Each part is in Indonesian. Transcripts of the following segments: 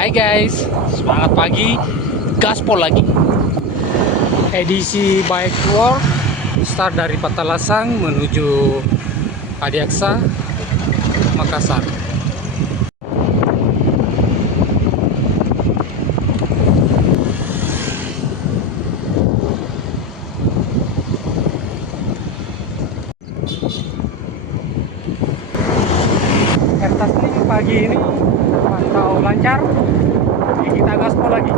Hai guys, semangat pagi, gaspol lagi. Edisi bike tour start dari Petalasang menuju Adiaksa, Makassar. Kertas nih pagi ini pantau lancar, jadi kita gaspol lagi.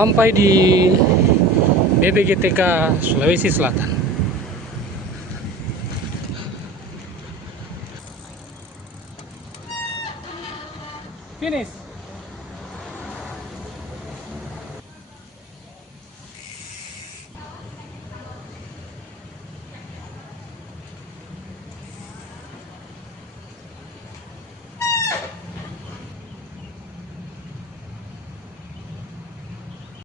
Sampai di BBGTK Sulawesi Selatan. Finish.